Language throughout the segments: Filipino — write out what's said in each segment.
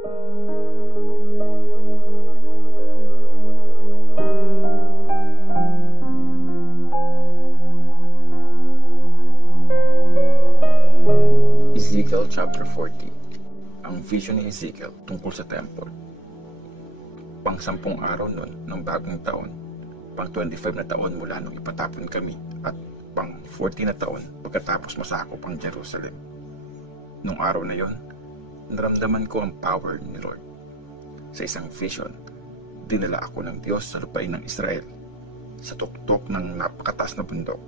Ezekiel chapter 40. Ang vision ni Ezekiel tungkol sa temple. Pang 10 araw nun ng bagong taon, pang 25 na taon mula nung ipatapon kami, at pang 40 na taon pagkatapos masakop ang Jerusalem. Nung araw na yon, naramdaman ko ang power ni Lord. Sa isang vision, dinala ako ng Diyos sa lupain ng Israel, sa tuktok ng napakataas na bundok.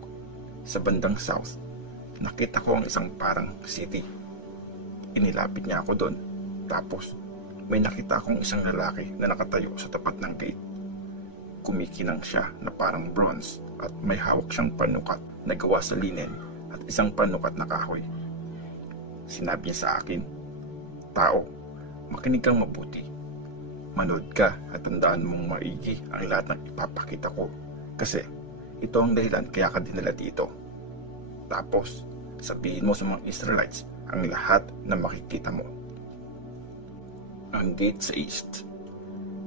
Sa bandang south, nakita ko ang isang parang city. Inilapit niya ako doon. Tapos, may nakita akong isang lalaki na nakatayo sa tapat ng gate. Kumikinang siya na parang bronze at may hawak siyang panukat na gawa sa linen at isang panukat na kahoy. Sinabi niya sa akin, "Tao, makinig kang mabuti. Manood ka at tandaan mong maigi ang lahat ng ipapakita ko, kasi ito ang dahilan kaya ka dinala dito. Tapos, sabihin mo sa mga Israelites ang lahat na makikita mo." Ang gate sa east.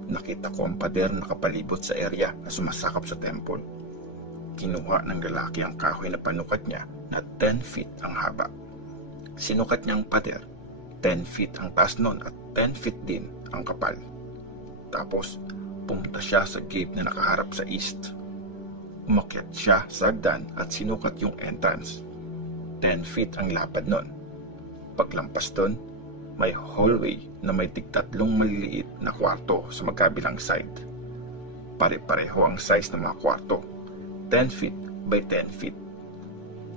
Nakita ko ang pader na nakapalibot sa area na sumasakop sa temple. Kinuha ng lalaki ang kahoy na panukat niya na 10 feet ang haba. Sinukat niya ang pader, 10 feet ang taas nun at 10 feet din ang kapal. Tapos, pumunta siya sa gate na nakaharap sa east. Umakyat siya sa hagdan at sinukat yung entrance. 10 feet ang lapad nun. Paglampas doon, may hallway na may tig-tatlong maliliit na kwarto sa magkabilang side. Pare-pareho ang size ng mga kwarto, 10 feet by 10 feet.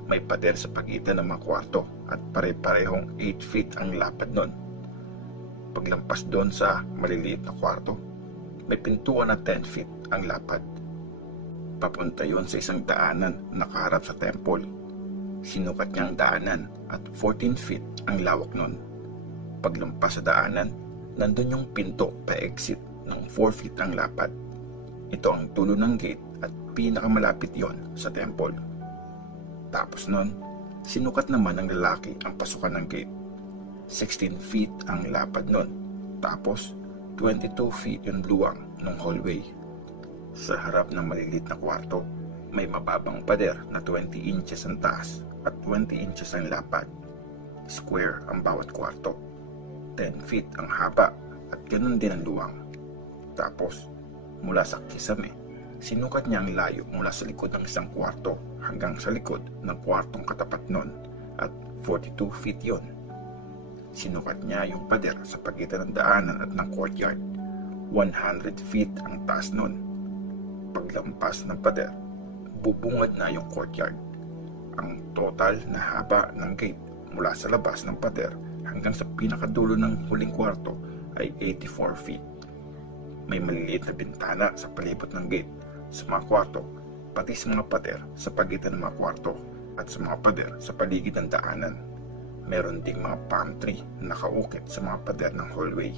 May pader sa pagitan ng mga kwarto at pare-parehong 8 feet ang lapad nun. Paglampas doon sa maliliit na kwarto, may pintuan na 10 feet ang lapad. Papunta yon sa isang daanan na nakaharap sa temple. Sinukat niya ang daanan at 14 feet ang lawak nun. Paglampas sa daanan, nandun yung pinto pa-exit ng 4 feet ang lapad. Ito ang dulo ng gate at pinakamalapit yon sa temple. Tapos nun, sinukat naman ng lalaki ang pasukan ng gate. 16 feet ang lapad nun. Tapos, 22 feet yung luwang ng hallway. Sa harap ng malilit na kwarto, may mababang pader na 20 inches ang taas at 20 inches ang lapad. Square ang bawat kwarto. 10 feet ang haba at ganun din ang luwang. Tapos, mula sa kisame, sinukat niya ang layo mula sa likod ng isang kwarto hanggang sa likod ng kwartong katapat nun at 42 feet yon. Sinukat niya yung pader sa pagitan ng daanan at ng courtyard. 100 feet ang taas nun. Paglampas ng pader, bubungad na yung courtyard. Ang total na haba ng gate mula sa labas ng pader hanggang sa pinakadulo ng huling kwarto ay 84 feet. May maliliit na bintana sa palibot ng gate, sa mga kwarto, pati sa mga pader sa pagitan ng mga kwarto at sa mga pader sa paligid ng daanan. Meron ding mga palm tree na nakaukit sa mga pader ng hallway.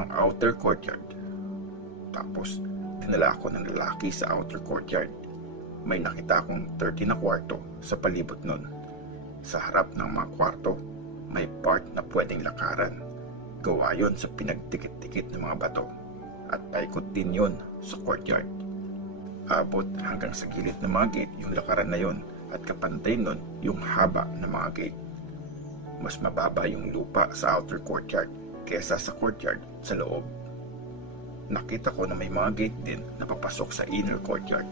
Ang outer courtyard. Tapos, dinala ako ng lalaki sa outer courtyard. May nakita akong 30 na kwarto sa palibot nun. Sa harap ng mga kwarto, may part na pwedeng lakaran. Gawa yon sa pinagdikit-dikit ng mga bato. At paikot din yon sa courtyard. Abot hanggang sa gilid ng mga gate yung lakaran na yon at kapantay nun yung haba ng mga gate. Mas mababa yung lupa sa outer courtyard kesa sa courtyard sa loob. Nakita ko na may mga gate din na papasok sa inner courtyard.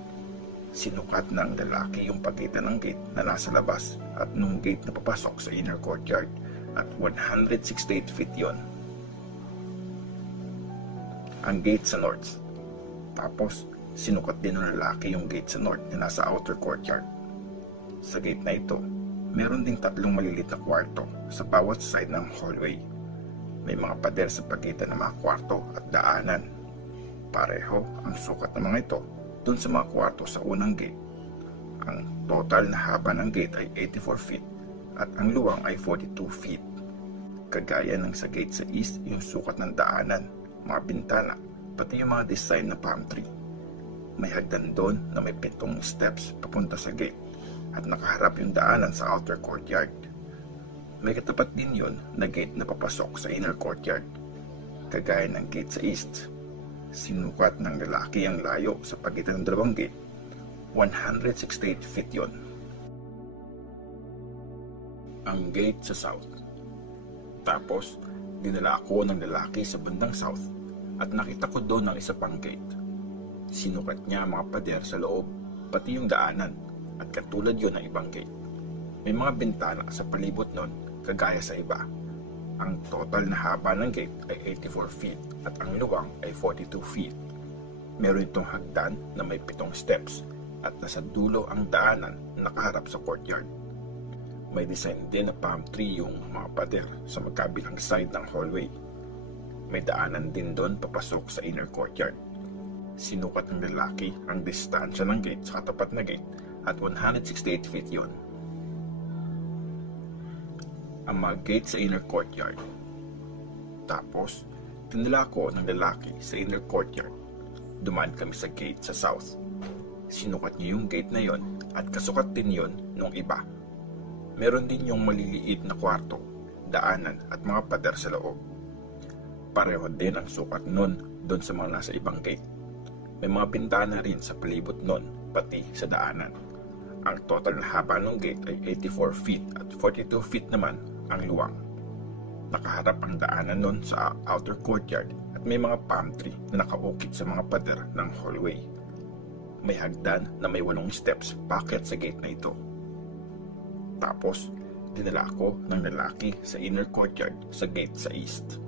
Sinukat ng lalaki yung pagitan ng gate na nasa labas at nung gate na papasok sa inner courtyard at 168 feet yon. Ang gate sa north. Tapos, sinukat din ng lalaki yung gate sa north na nasa outer courtyard. Sa gate na ito, meron ding 3 malilit na kwarto sa bawat side ng hallway. May mga pader sa pagitan ng mga kwarto at daanan. Pareho ang sukat ng mga ito dun sa mga kwarto sa unang gate. Ang total na haba ng gate ay 84 feet at ang luwang ay 42 feet. Kagaya ng sa gate sa east, yung sukat ng daanan, mga bintana, pati yung mga design na palm tree. May hagdan doon na may 7 steps papunta sa gate at nakaharap yung daanan sa outer courtyard. May katapat din yon na gate na papasok sa inner courtyard, kagaya ng gate sa east. Sinukat ng lalaki ang layo sa pagitan ng dalawang gate. 168 feet yon. Ang gate sa south. Tapos, dinala ako ng lalaki sa bandang south at nakita ko doon ang isa pang gate. Sinukat niya ang mga pader sa loob, pati yung daanan, at katulad yon ng ibang gate. May mga bintana sa palibot nun, kagaya sa iba. Ang total na haba ng gate ay 84 feet at ang luwang ay 42 feet. Meron itong hagdan na may 7 steps at nasa dulo ang daanan na nakaharap sa courtyard. May design din na palm tree yung mga pader sa magkabilang side ng hallway. May daanan din doon papasok sa inner courtyard. Sinukat ng lalaki ang distansya ng gate sa katapat na gate at 168 feet yon. Ang mga gate sa inner courtyard. Tapos, tinala ko ng lalaki sa inner courtyard. Dumaan kami sa gate sa south. Sinukat niya yung gate na yon at kasukat din yon nung iba. Meron din yung maliliit na kwarto, daanan at mga pader sa loob. Pareho din ang sukat nun doon sa mga nasa ibang gate. May mga bintana rin sa palibot nun, pati sa daanan. Ang total na haba ng gate ay 84 feet at 42 feet naman ang luwang. Nakaharap ang daanan nun sa outer courtyard at may mga palm tree na nakaukit sa mga pader ng hallway. May hagdan na may 8 steps paakyat sa gate na ito. Tapos, dinala ako ng lalaki sa inner courtyard sa gate sa east.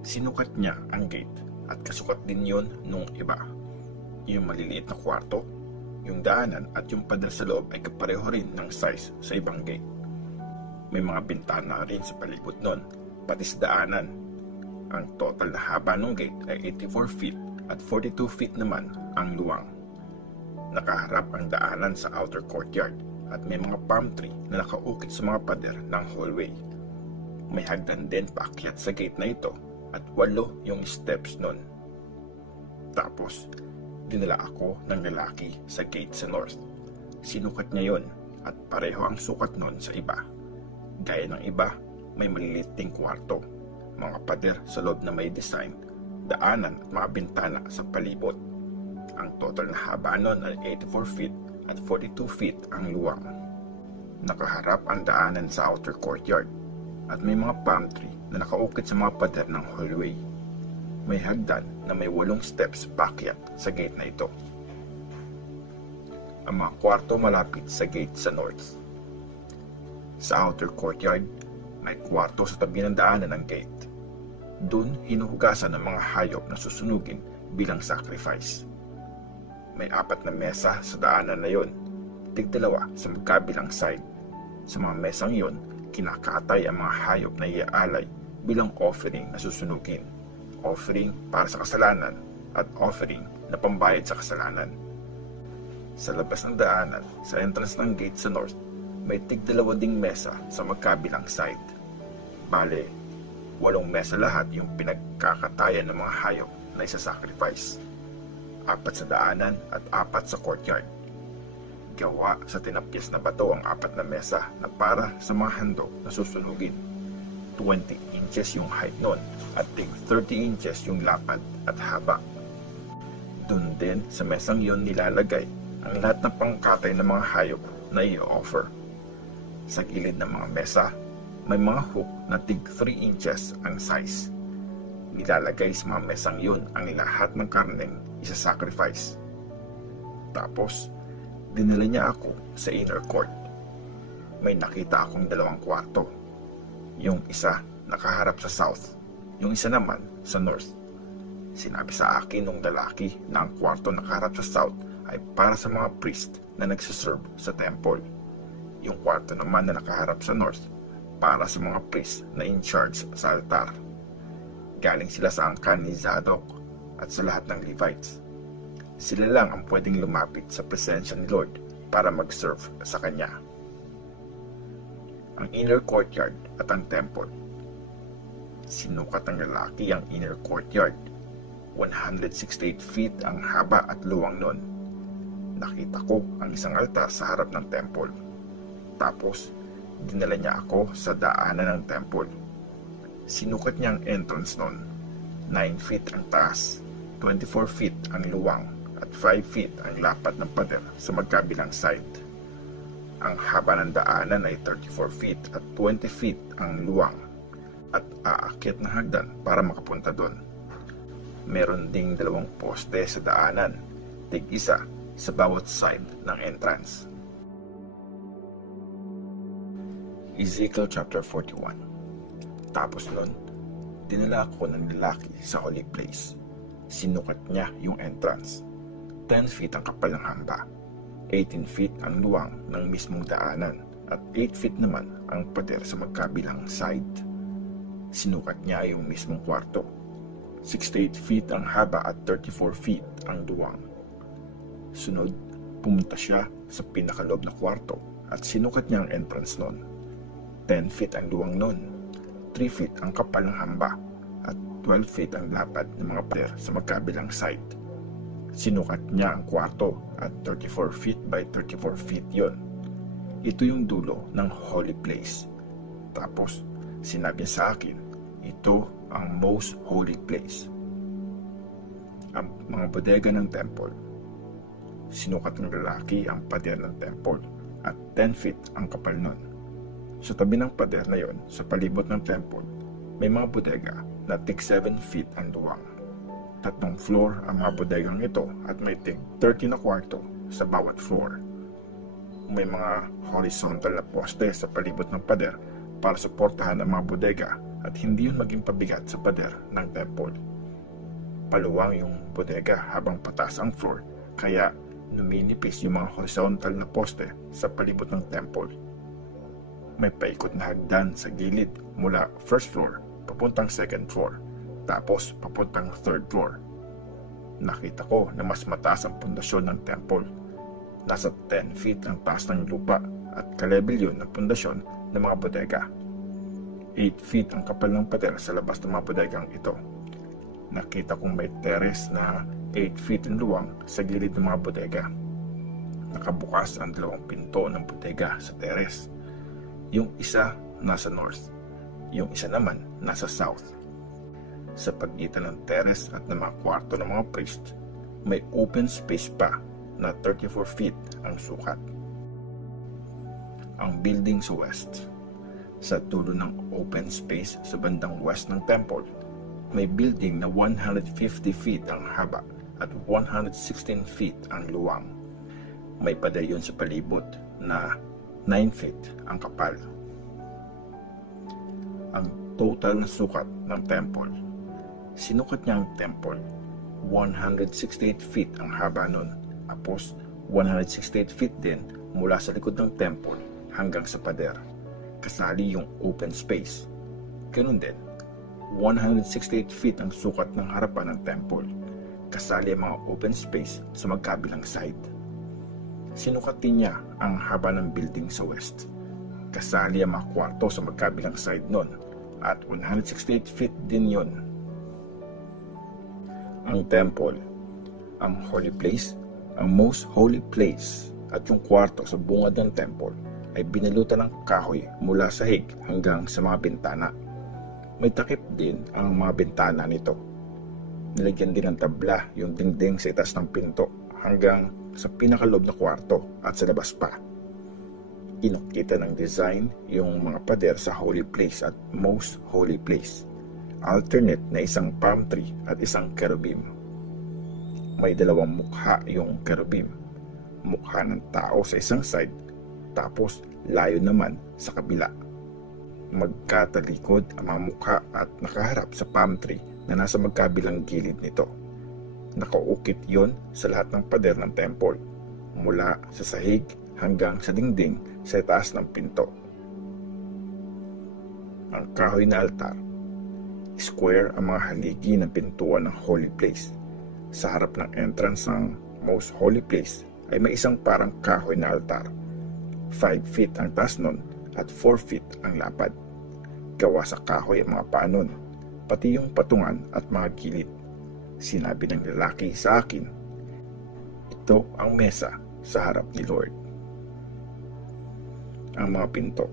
Sinukat niya ang gate at kasukat din yon nung iba. Yung maliliit na kwarto, yung daanan at yung pader sa loob ay kapareho rin ng size sa ibang gate. May mga bintana rin sa palibot nun, pati sa daanan. Ang total na haba ng gate ay 84 feet at 42 feet naman ang luwang. Nakaharap ang daanan sa outer courtyard at may mga palm tree na nakaukit sa mga pader ng hallway. May hagdan din paakyat sa gate na ito at 8 yung steps nun. Tapos, dinala ako ng lalaki sa gate sa north. Sinukat niya yon at pareho ang sukat nun sa iba. Gaya ng iba, may maliliting kwarto, mga pader sa loob na may design, daanan at mga bintana sa palibot. Ang total na haba nun ay 84 feet at 42 feet ang luwang. Nakaharap ang daanan sa outer courtyard at may mga palm tree na nakaukit sa mga pader ng hallway. May hagdan na may 8 steps paakyat sa gate na ito. Ang mga kwarto malapit sa gate sa north. Sa outer courtyard, may kwarto sa tabi ng daanan ng gate. Doon hinuhugasan ng mga hayop na susunugin bilang sacrifice. May 4 na mesa sa daanan na yon, tig-2 sa magkabilang side. Sa mga mesang yon, kinakatay ang mga hayop na iaalay bilang offering na susunugin. Offering para sa kasalanan at offering na pambayad sa kasalanan. Sa labas ng daanan, sa entrance ng gate sa north, may tig-2 ding mesa sa magkabilang side. Bale, 8 mesa lahat yung pinagkakatayan ng mga hayop na isa-sacrifice. 4 sa daanan at 4 sa courtyard. Gawa sa tinapyas na bato ang 4 na mesa na para sa mga handog na susunugin. 20 inches yung height nun at 30 inches yung lapad at haba. Doon din sa mesang yon nilalagay ang lahat ng pangkatay ng mga hayop na i-offer. Sa gilid ng mga mesa, may mga hook na 3 inches ang size. Nilalagay sa mga mesang yun ang lahat ng karneng isa-sacrifice. Tapos, dinala niya ako sa inner court. May nakita akong 2 kwarto. Yung isa nakaharap sa south, yung isa naman sa north. Sinabi sa akin ng lalaki na ang kwarto nakaharap sa south ay para sa mga priest na nagsiserve sa temple. Yung kwarto naman na nakaharap sa north para sa mga priest na in charge sa altar. Galing sila sa angkan ni Zadok at sa lahat ng Levites. Sila lang ang pwedeng lumapit sa presensya ni Lord para mag-serve sa kanya. Ang inner courtyard at ang temple. Sinukat ng lalaki ang inner courtyard. 168 feet ang haba at luwang nun. Nakita ko ang isang altar sa harap ng temple. Tapos, dinala niya ako sa daanan ng temple. Sinukat niya ang entrance noon. 9 feet ang taas, 24 feet ang luwang, at 5 feet ang lapad ng pader sa magkabilang side. Ang haba ng daanan ay 34 feet at 20 feet ang luwang, at aakyat na hagdan para makapunta doon. Meron ding 2 poste sa daanan, tig-isa sa bawat side ng entrance. Ezekiel chapter 41. Tapos nun, dinala ako ng lalaki sa holy place. Sinukat niya yung entrance. 10 feet ang kapal ng hamba, 18 feet ang luwang ng mismong daanan, at 8 feet naman ang pader sa magkabilang side. Sinukat niya yung mismong kwarto. 68 feet ang haba at 34 feet ang luwang. Sunod, pumunta siya sa pinakaloob na kwarto at sinukat niya ang entrance nun. 10 feet ang luwang nun, 3 feet ang kapal ng hamba, at 12 feet ang lapad ng mga pader sa magkabilang side. Sinukat niya ang kwarto at 34 feet by 34 feet yon. Ito yung dulo ng holy place. Tapos, sinabi sa akin, ito ang most holy place. Ang mga bodega ng temple. Sinukat ng lalaki ang pader ng temple at 10 feet ang kapal nun. Sa tabi ng pader na yon, sa palibot ng temple, may mga bodega na tig 7 feet ang luwang. 3 floor ang mga bodegang ito at may tig 30 na kwarto sa bawat floor. May mga horizontal na poste sa palibot ng pader para suportahan ang mga bodega at hindi yun maging pabigat sa pader ng temple. Paluwang yung bodega habang pataas ang floor, kaya numinipis yung mga horizontal na poste sa palibot ng temple. May paikot na hagdan sa gilid mula first floor papuntang second floor, tapos papuntang third floor. Nakita ko na mas mataas ang pundasyon ng temple. Nasa 10 feet ang taas ng lupa at kalebel yun ng pundasyon ng mga bodega. 8 feet ang kapal ng pader sa labas ng mga bodegang ito. Nakita kong may terrace na 8 feet ang luwang sa gilid ng mga bodega. Nakabukas ang 2 pinto ng bodega sa terrace. Yung isa nasa north, yung isa naman nasa south. Sa pagitan ng terrace at ng mga kwarto ng mga priest, may open space pa na 34 feet ang sukat. Ang building sa west. Sa dulo ng open space sa bandang west ng temple, may building na 150 feet ang haba at 116 feet ang luwang. May padayon sa palibot na 9 feet ang kapal. Ang total na sukat ng temple. Sinukat niya ang temple. 168 feet ang haba nun. Tapos 168 feet din mula sa likod ng temple hanggang sa pader. Kasali yung open space. Ganun din, 168 feet ang sukat ng harapan ng temple. Kasali ang mga open space sa magkabilang side. Sinukat din niya ang haba ng building sa west. Kasali ang mga kwarto sa magkabilang side nun at 168 feet din yon. Ang temple, ang holy place, ang most holy place at yung kwarto sa bungad ng temple ay binalutan ng kahoy mula sahig hanggang sa mga bintana. May takip din ang mga bintana nito. Nilagyan din ng tabla yung dingding sa itaas ng pinto hanggang sa pinakaloob na kwarto at sa labas pa. Inukita ng design yung mga pader sa holy place at most holy place. Alternate na isang palm tree at isang cherubim. May 2 mukha yung cherubim. Mukha ng tao sa isang side, tapos layo naman sa kabila. Magkatalikod ang mga mukha at nakaharap sa palm tree na nasa magkabilang gilid nito. Nakaukit yon sa lahat ng pader ng temple, mula sa sahig hanggang sa dingding sa taas ng pinto. Ang kahoy na altar. Square ang mga haligi ng pintuan ng holy place. Sa harap ng entrance ng most holy place ay may isang parang kahoy na altar. 5 feet ang taas nun at 4 feet ang lapad. Gawa sa kahoy ang mga paa nun, pati yung patungan at mga gilid. Sinabi ng lalaki sa akin, ito ang mesa sa harap ni Lord. Ang mga pinto.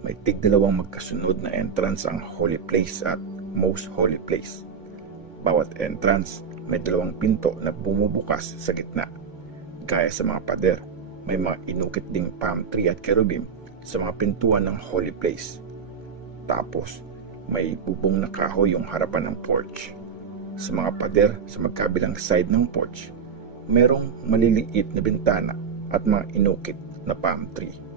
May tig-dalawang magkasunod na entrance ang Holy Place at Most Holy Place. Bawat entrance may dalawang pinto na bumubukas sa gitna. Gaya sa mga pader, may mga inukit ding palm tree at cherubim sa mga pintuan ng Holy Place. Tapos, may bubong na kahoy yung harapan ng porch. Sa mga pader sa magkabilang side ng porch, merong maliliit na bintana at mga inukit na palm tree.